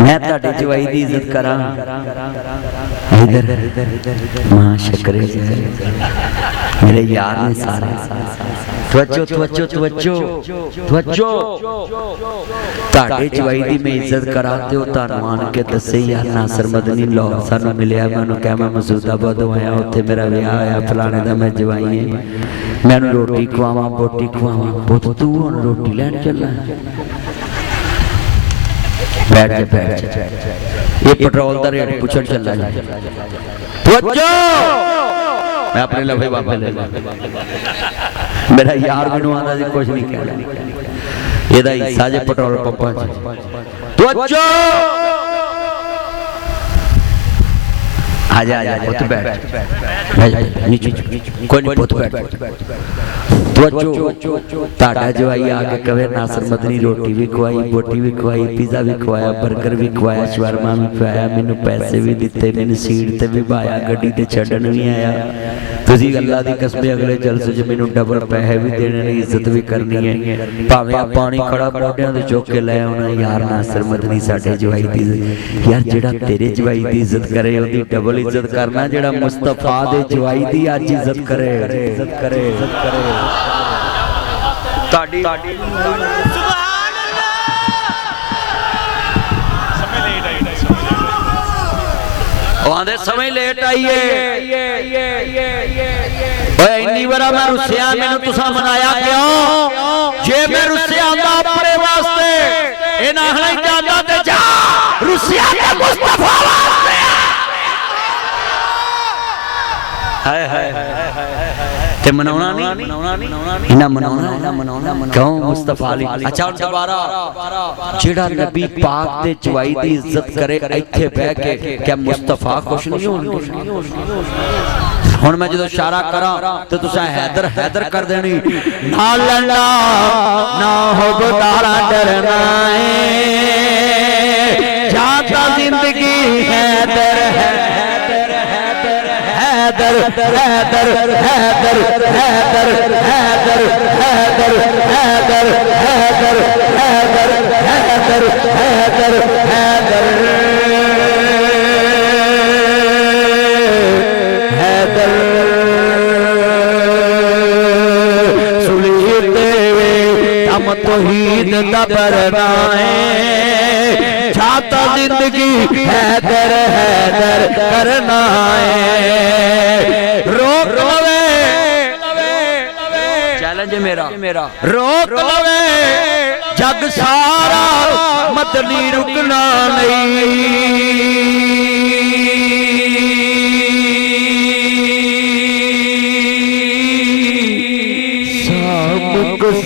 मैं ताड़ी जवाई की इज्जत करा इधर मां शकरे मेरे यार ने सारे त्वचो त्वचो त्वचो त्वचो ताड़ी जवाई की मैं इज्जत करा तो आन के दसे यार नासर मदनी लाहौर सानू मिलिया मैं उन्होंने कहा मैं मसूदाबाद आया उत्थे मेरा विआह होया फलाने का मैं जवाई है मैं रोटी खवावा बोटी खवावा पुत तू हुण रोटी लैन चला बैठ जा बैठ जा ये पेट्रोल का रेट पूछण चला मैं अपने लफे बापे ले मेरा यार मैनू आंदा जी कुछ नहीं कहना ਇਹਦਾ ਹਿੱਸਾ ਜੇ ਪੈਟਰੋਲ ਪੰਪਾਂ 'ਚ ਤਵੱਜੋ आजा आजा पुत बैठ नीचे कोई नहीं पुत बैठ ताड़ा जवाई आके कहे नासर मदनी रोटी भी खवाई बोटी भी खवाई पिज़्ज़ा भी खवाया बर्गर भी खवाया शवरमा भी खवाया मैनू पैसे भी दिते मैनू सीट ते भी बाया गड्डी ते छड्डण भी आया तुसी अल्लाह दी कसम अगले जलसे च मैनू डबल पैसे भी देने ने इज्जत भी करनी है भावें पानी खड़ा मोढियां ते चुक के लै आउणा यार नासर मदनी साडे जवाई दी यार जेड़ा तेरे जवाई दी इज्जत करे ओदी डबल इज्जत करना जेड़ा मुस्तफा दे जवाई दी आज इज्जत करे इज्जत करे इज्जत करे ताड़ी सुभान अल्लाह समय लेट आई है ओए इन्नी बार मैं रुसिया मैनू तुसा मनाया क्यों जे मैं रुसिया आंदा अपने वास्ते ए ना हले जांदा ते जा रुसिया ते मुस्तफा वास्ते हाय हाय ते मनाउणा नहीं इना मनाउणा क्यों मुस्तफा अली अच्छा दोबारा जेड़ा नबी पाक दे जवाई दी इज्जत करे इत्थे बैठ के क्या मुस्तफा खुश नहीं होणगे हुण मैं जो इशारा करा तो तुसा हैदर हैदर कर देनी ना लड़ा ना हो बतारा डरना है जाता जिंदगी हैदर हैदर हैदर हैदर हैदर हैदर हैदर हैदर हैदर हैदर हैदर हैदर हैदर हैदर तौहीद दा बरनाए चाहता जिंदगी हैदर हैदर करना है रोक लवे चैलेंज मेरा रोक लवे जग सारा मदनी रुकना नहीं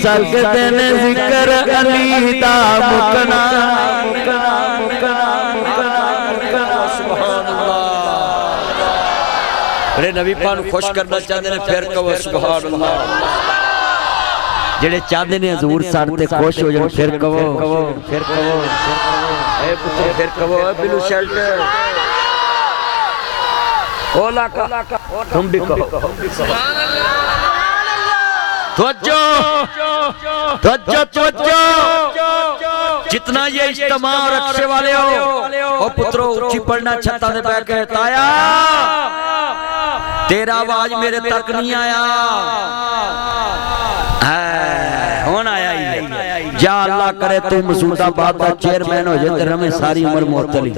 सकते ने जिक्र अली दा मुकना मुकना मुकना मुकना सुभान अल्लाह अरे नबी पाक नु खुश करना चाहते ने फिर कहो सुभान अल्लाह जेड़े चाहते ने हजूर सन ते खुश हो जान फिर कहो ए पुत्र फिर कहो बिलू शर्ट ओ लाका तुम भी कहो सुभान अल्लाह तवज्जो तवज्जो तवज्जो जितना ये इज्तिमा रखने वाले हो ओ पुत्रो ऊंची पढ़ना छत्ता दे बैठ के ताया तेरा आवाज मेरे तक नहीं आया हुण आया जा अल्लाह करे तू मसूदाबाद दा चेयरमैन हो जाए ते रमे सारी उम्र मुअत्तली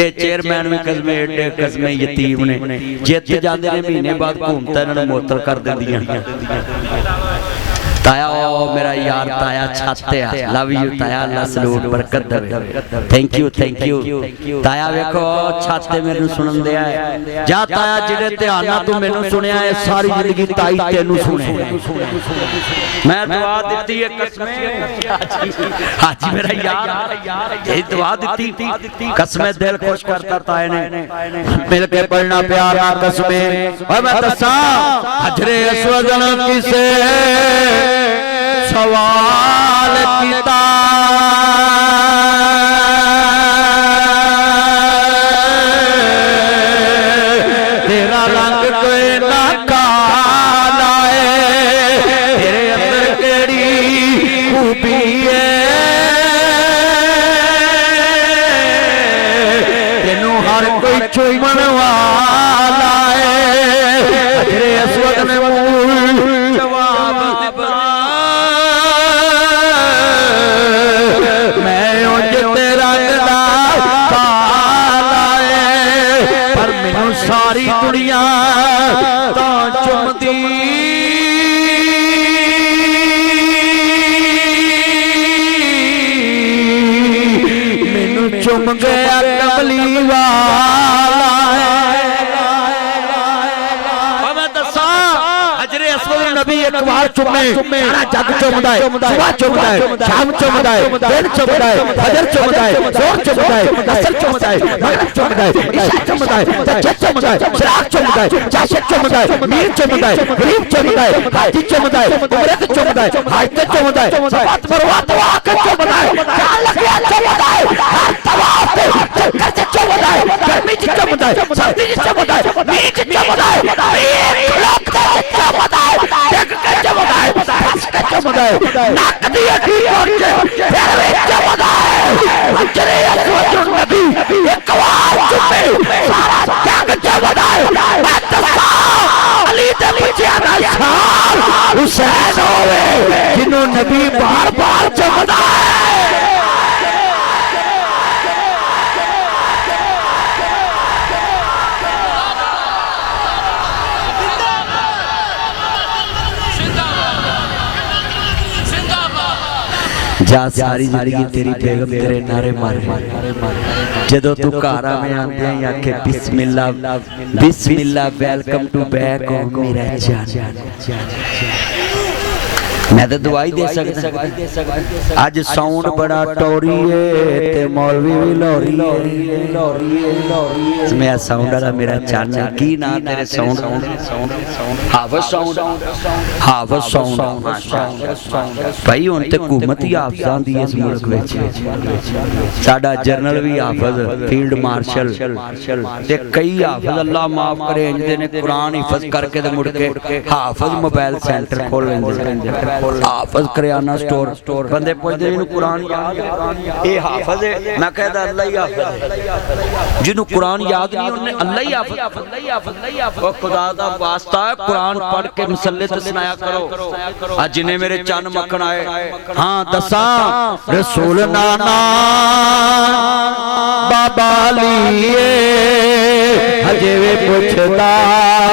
ए चेयरमैन भी कस्मे एडे कस्मे यतीम ने जित जांदे ने महीने बाद घूमता इन्हां नूं मुअत्तल कर दिंदियां ताया ओ मेरा यार ताया छाते लव यू ताया अल्लाह सलूट बरकत दे थैंक यू ताया देखो छाते मेनू सुनन दे है जा ताया जिहड़े ध्यान नाल तू मेनू सुनया है सारी जिंदगी ताई तेनू सुने मैं दुआ दित्ती है कसमें हाजी मेरा यार ये दुआ दित्ती कसमें दिल खुश करता ताए ने मिल के पढ़ना प्यारा कसमें और मैं दसा हजरे अस्वद किसे सवाल किता तेरा रंग कोई ना काला है तेरे अंदर केड़ी खूबी है कोई चुमन वाला हजरे अस्वद ने मूल जवाब मैं उंज तेरा गदा काला पर मैनू सारी दुनिया तो चुमदी मैनू चुम गया कमली वाला नबी एक बार चुमे सारा जग चुमदा है, सुबह चुमदा है, शाम चुमदा है, दिन चुमदा है, फजर चुमदा है, जोर चुमदा है, असर चुमदा है, मगरिब चुमदा है, इशा चुमदा है, तहज्जुद चुमदा है, शराब चुमदा है, जाशिक चुमदा है, मीर चुमदा है, गरीब चुमदा है, हाजी चुमदा है, उमरत चुमदा है, हाजत चुमदा है, सबात मरवात वाक चुमदा है, जान लगिया चुमदा है, हर तवाफ पे चक्कर से चुमदा है, गर्मी से चुमदा है, सर्दी से चुमदा है, मीर से चुमदा है, मीर लोक से चुमदा है, देख के चुमदा है, हंस के चुमदा है, नाक दी अठी और फिर भी चुमदा है। हजरे अस्वद नबी एक बार चुमे सारा जग चुमदा है। मैं दसा अली दे बच्चियां दा शान हुसैन होवे जिन्हों नबी बार बार चुमदा है। जा सारी जिंदगी तेरी बेगम तेरे नारे मारे जदों तू घर आवे आंदे आखे बिस्मिल्लाह बिस्मिल्लाह वेलकम टू बैक होम मेरा जान। मैं तो दुआई दे सकदा अज साउंड बड़ा टोरी है ते मौलवी भी लोरी है। मैं साउंड वाला मेरा चाचा की ना तेरे साउंड हाफिज साउंड भाई हुण ते हुकूमत ही हाफिजां दी इस मुल्क विच साडा जनरल भी हाफिज फील्ड मार्शल ते कई हाफिज अल्लाह माफ करे इंदे ने कुरान हिफज करके ते मुड़ के हाफिज मोबाइल सेंटर खोल लेंदे हाफिज करियाना स्टोर बंदे पुछदे इनु कुरान याद ए हाफिज है मैं कहदा अल्लाह ही हाफिज जिन्हों कुरान याद नहीं उन्हें अल्लाह ही हाफिज ओ खुदा दा वास्ता है कुरान पढ़ के मसल्ले ते सुनाया करो। आज जिन्हें मेरे चन मक्खन आए हां दसा रसूल नाना बाबा लिए हजे वे पुछदा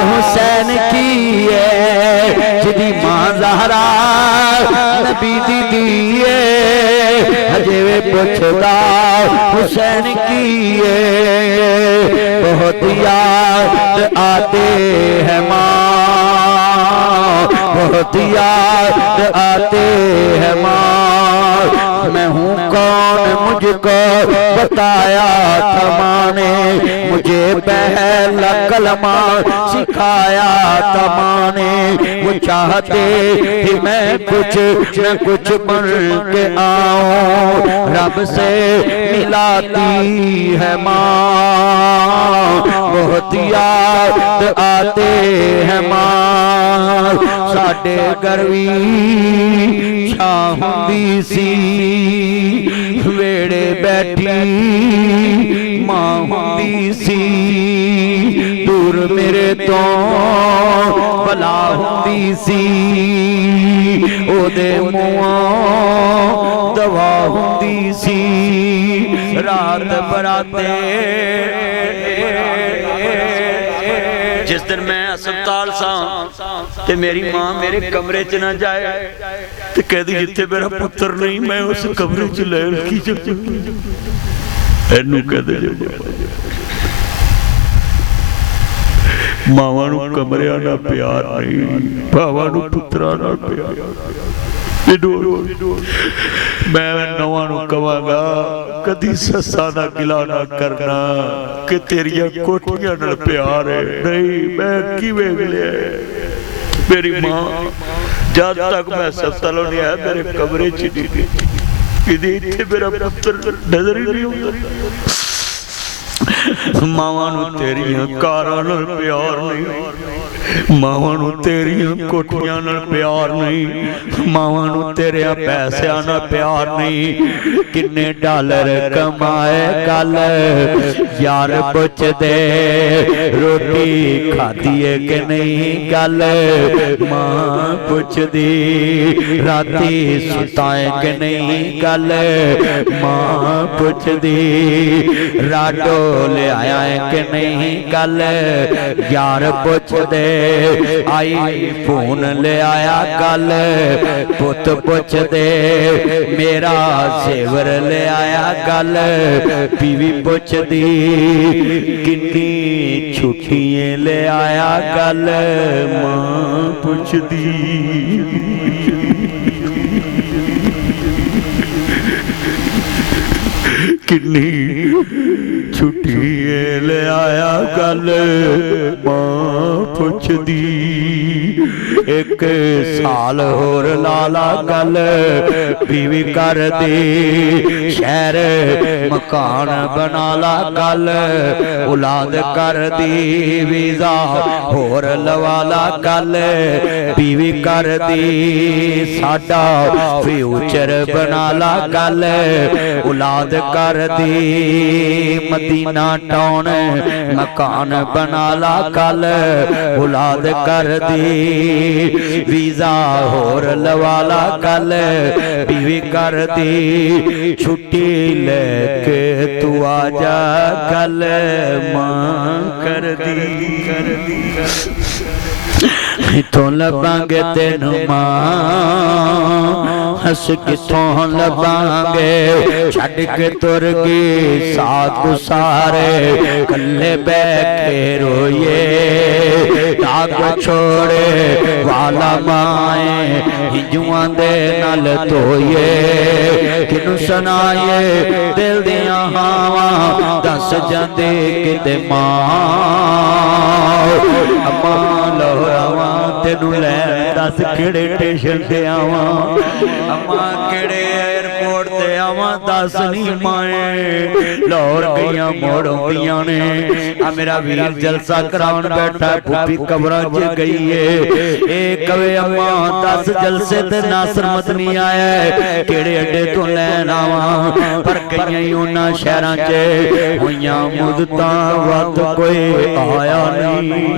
हुसैन की है जिदी मां ज़हरा नबी दी दिए हजे वे पुछदा हुसैन की है बहुत याद आते हैं मां बहुत याद आते हैं मां मैं हूँ कौन मुझको बताया था मां ने मुझे पहला कलमा सिखाया था मां ने वो चाहते कि मैं कुछ न कुछ बन के आऊं रब से मिलाती है मां बहुत याद आते हैं मां साडे गरवी छां हुंदी सी वेड़े बैठी मां हुंदी सी दूर मेरे तो भला हुंदी सी ओदे मुंहों दवा हुंदी सी रात बराते जिस दिन मैं अस्पताल सा ते मेरी मां मेरे कमरे च ना जाए ते कहदी जिथे मेरा पुत्र नहीं मैं उस कमरे च लैन की एनू कहदे मावां नूं कमरियां नाल प्यार नहीं भावां नूं पुत्रां नाल प्यार। मैं नवां नूं कहांगा कदी सस्सां दा गिला ना करना कि तेरियां कोठियां नाल प्यार है नहीं मैं किवें मिलिया मेरी मां जद तक मैं अस्पतालों नहीं आया मेरे कमरे च नहीं इत्थे मेरा पुत्र नजर ही नहीं होता मावां नूं तेरियां कारां नाल प्यार नहीं, मावां नूं तेरियां कोठियां नाल प्यार नहीं, मावां नूं तेरियां पैसिਆਂ नाल प्यार नहीं। किन्ने डॉलर कमाए कल यार पुछदे रोटी खाधी है कि नहीं गल मां पुछदी, राती सुताए कि नहीं गल मां पुछदी, राडो ले आया है कि नहीं गल यार पुछदे, आई फोन ले आया कल पुत पुछदे, मेरा सेवर ले आया गल बीवी पुछदी, किन्नी छुट्टियां ले आया गल मां पुछदी। किन्नी छुट्टियां ले आया गल मां पुछदी, एक साल होर लाला गल बीवी कर दी, शहर मकान बना ला गल औलाद कर दी, वीजा होर लवाला गल बीवी कर दी, साडा फ्यूचर बना ला गल औलाद कर दी, मदीना टाउन मकान बना ला गल औलाद कर दी, वीजा होर लवाला गल बीवी कर दी, छुट्टी लेके तू आजा गल मां कर दी। किथों लभांगे तेनू मां हस किथों लभांगे, छड़ के तुर गई साथ सारे कल्ले बैठे रोइए, दाग छोड़े वाला माए हिंजुआं दे नाल धोइए, किनू सुनाइए दिल दियां हावां दस जांदे किते मां, अम्मा लहरावां तेनू लैन दस किहड़े स्टेशन ते आवां, अम्मा किहड़े एयरपोर्ट ते आवां दस नहीं माए, लाहौर गईयां मोड़ आउंदियां ने, आ मेरा वीर जलसा कराउण बैठा फूफी कबरां च गई है, ए कवे अम्मा दस जलसे ते नासर मदनी आया है, किहड़े अड्डे तो लैन आवां, पर गईयां उन्हां शहरां च होईयां मुद्दतां वत कोई आया नहीं।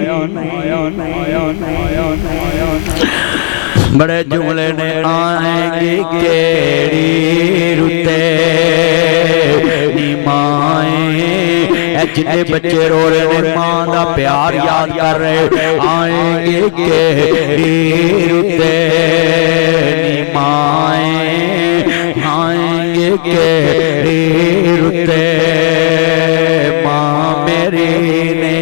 बड़े जुमले ने आएंगे केड़ी रुते नी माए, जिन्ने बच्चे रो रहे ने मां दा प्यार याद कर रहे, आएंगे केड़ी रुते नी माए, आएंगे केड़ी रुते मां मेरी ने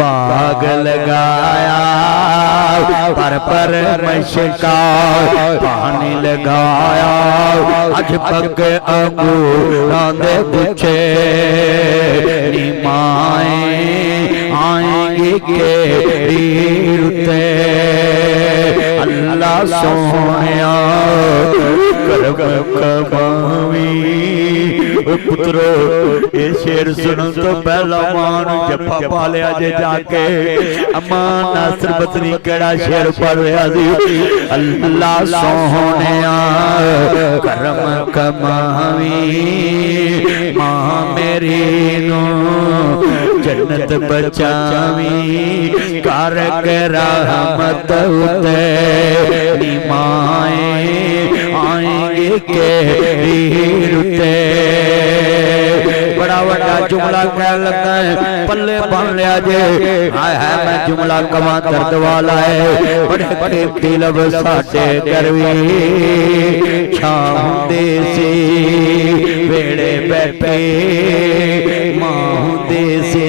बाग लगाया पर मशका पानी लगाया, अज पक अंगूरां दे गुच्छे नी माए, आएंगे केड़ी रुते अल्लाह सोहणिया करम कमावी। पुत्रो ये शेर सुनन तो पहला मां नूं जप्पा पा लिया जे जाके, अम्मा नासर बदनी केड़ा शेर पढ़ रहा सी, अल्लाह सोहणिया करम कमावी, मां मेरी नूं जन्नत बचावी, कर के रहमत उते नी माए, आएंगे केड़ी रुते। बड़ा वड्डा जुमला कह लगा है, पल्ले बन लिया जे, हाय हाय मैं जुमला कमा दर्द वाला है, बड़े कीमती लफ्ज़ साडे घर वी छां हुंदे सी, वेड़े बैठे मां हुंदे सी,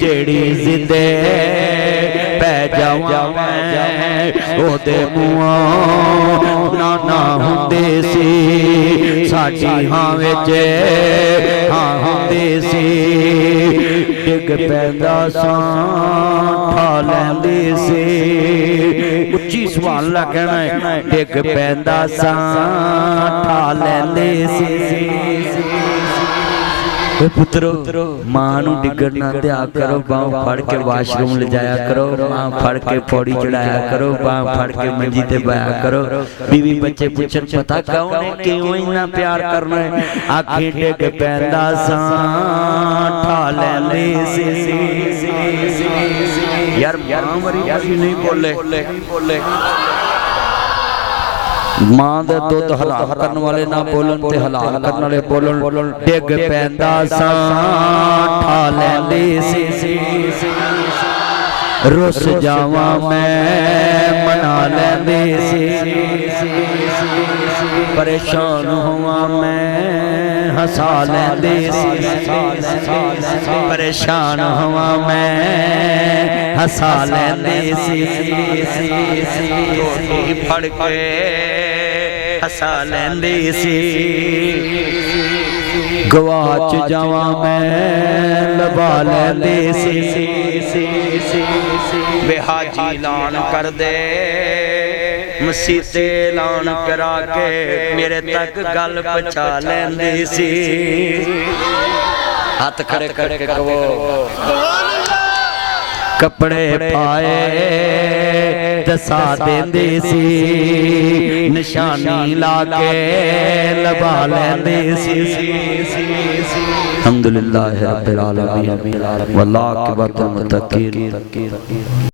जेड़ी जिंदे पै जावां ओदे मूंहों नाना हुंदे सी, साडी हां विच हां हुंदे सी, डिग पैंदा सां ठा लैंदे सी, उच्ची सवाल ला कहना है, डिग पैंदा सां ठा लैंदे सी, पुत्रो मां नू डिगण ना दिया करो, बांह फड़ के वाशरूम ले जाया करो, मां फड़ के पौड़ी चढ़ाया करो, बांह फड़ के मंजी ते बाया करो। बीवी बच्चे पूछन पता कौन है क्यों इतना प्यार करना है, आखे डिग पैंदा सा ठा लैंदे सी। यार मां मरी नहीं बोले मां दे दुध हलाल करने वाले ना बोलन ते हलाल करने वाले बोलन। डिग पैंदा सा ठा लैंदे सी, रुस जावा मैं मना लैंदे सी, परेशान होवा मैं हंसा लैंदे सी, परेशान होवा मैं हंसा लैंदे सी, फड़ के हंसा लैंदे सी। गवाच जावा मैं लबा लैंदे सी, वे हाजी ऐलान कर दे मसीते ऐलान करा के मेरे तक गल पहुंचा लैंदे सी। हाथ खड़े करके कहो कपड़े पाए दसा देंदे सी, निशानी ला के लबा लैंदे सी। अल्हम्दुलिल्लाह रब्बिल आलमीन वल्लाह के बाद मुत्तकीन।